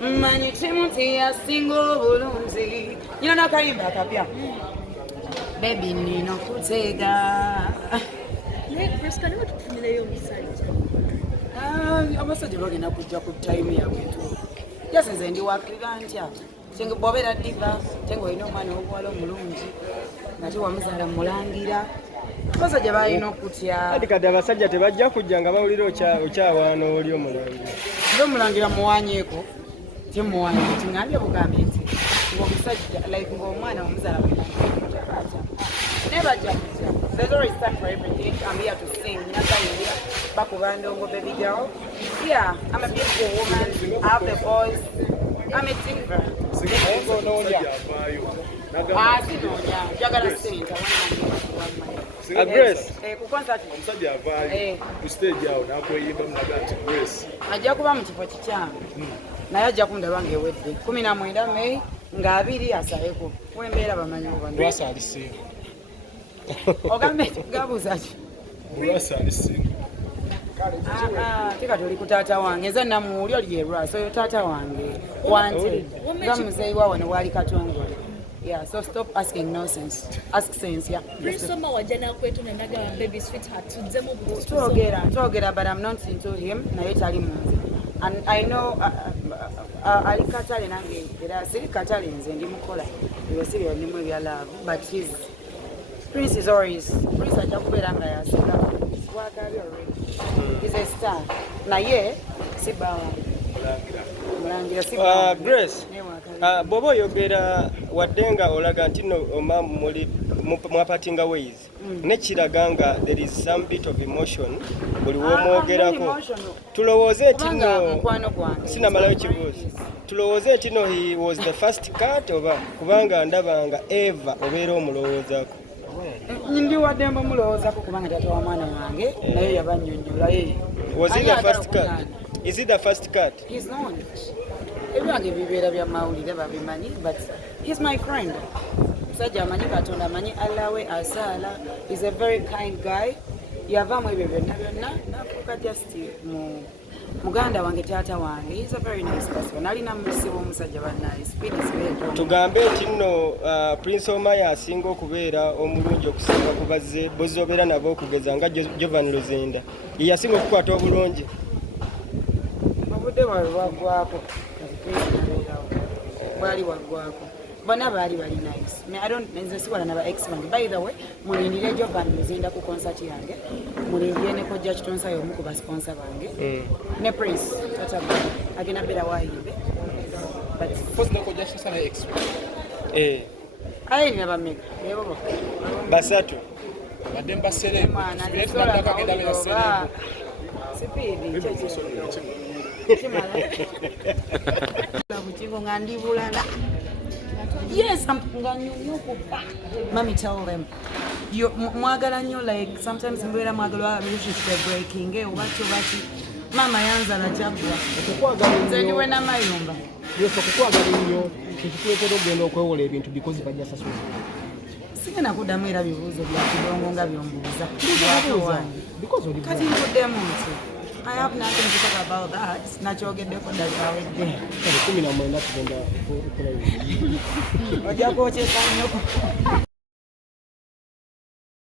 Manyi Timothy asingo bulunzi. You know kayimba akapya. Baby nino kutega. Chris kani watufunile omusajja. Abasajja bagenda kujja ku time yaabwe tu. Yasenze ndi wakira ntya. Kyenge bobera diva, kyenge oyina omwana obuwala omulungi. Nati wamuzaala mulangira. Abasajja balina okutya. Ati kati abasajja tebajja kujja nga bawulira okyawaana oli omulangira. Ndi omulangira muwanyeeko. Timuwanye tingambye bugambe nti ng'omusajja like ng'omwana wamuzaala never jump. There's always time for everything. I'm here to sing. Bakubandongo baby girl. Yeah, I'm a beautiful woman. I have the voice. I'm a singer. You're gonna sing. Grace. Ajja kuba mu kifo kikyange. Naye ajja kundaba ng'ewedde. 19 May nga 2 asaleko. Wembeera bamanyi oba. Lwasaalise. Ogambe gabuuza ki? Lwasaalise. Tika tuli ku taata wange. Nze namuwuli oli ye Lwasa. Oyo taata wange. Wante. Nga muzeeyi waawe ne wali Katongole. Yeah, so stop asking nonsense. Ask sense, yeah. Prisoma wajana kwetu na naga baby sweetheart. Tudzemo buto. Tuogera, but I'm not into him. Naye tali munze. And I know ali katale nange era siri katale nze ndi mukola. Yo siri olimu bya love, but Prince is always Prince ajja kubeera nga yaseka. Swagali already. He's a star. Naye sibawa. Mulangira sibawa. Grace. Bobo yogera waddenga olaga nti no omamu muli mwapatinga ways. Nekiraga nga there is some bit of emotion buli womwogerako. Tulowooze nti no sinamalayo kibuuzo. Tulowooze nti no he was the first cut oba kubanga ndabanga Eva obeera omulowoozaako. Ndi waddemba mulowoozako kubanga taata wa mwana wange naye yabannyonnyola ye. Was he the first cut? Is he the first cut? He's not. Ebyange bibeera bya mawulire babimanyi, but he's my friend. Musajja amanyi Katonda, amanyi Allah we asaala. He's a very kind guy. Yavaamu ebyo byonna nafuuka just muganda wange taata wange. He's a very nice person. Alina musibo omusajja bannaye. Speed is very good. Tugambe nti nno Prince Omar asinga okubeera omulungi okusinga ku bazze bozzi obeera nabo okugeza nga Jovan Luzinda. Ye yasinga okukwata obulungi. Obudde bwagwako. Bali wagwako. Bonna baali nice. I don't nze siwala naba ex bange. By the way, mulindire Jovan Luzinda ku concert yange. Mulindire ne kojja Kitonsa y'omu ku sponsor bange. Ne Prince Atabukidde agenda bera wayibe. But First no kojja Kitonsa na ex. Ayi naba mega. Yebo. Basatu. Bademba sere. Mwana Sipidi. Yes, I'm Mommy, tell them. You mwagala nyo like sometimes mbera mwagala relationship breaking ubati mama yanza na chagwa nze we na mayumba yeso kukwagala nnyo kitukwetera ogenda okwewola ebintu because bajja sasula sigenda kuddamu era bibuuzo bya kidongo nga byombuuza because oli kati nkuddemu nti I have nothing to talk about that. Nachogeddeko dazawedde. 19 tugenda okulayo. Ojja kwokyeka nnyo.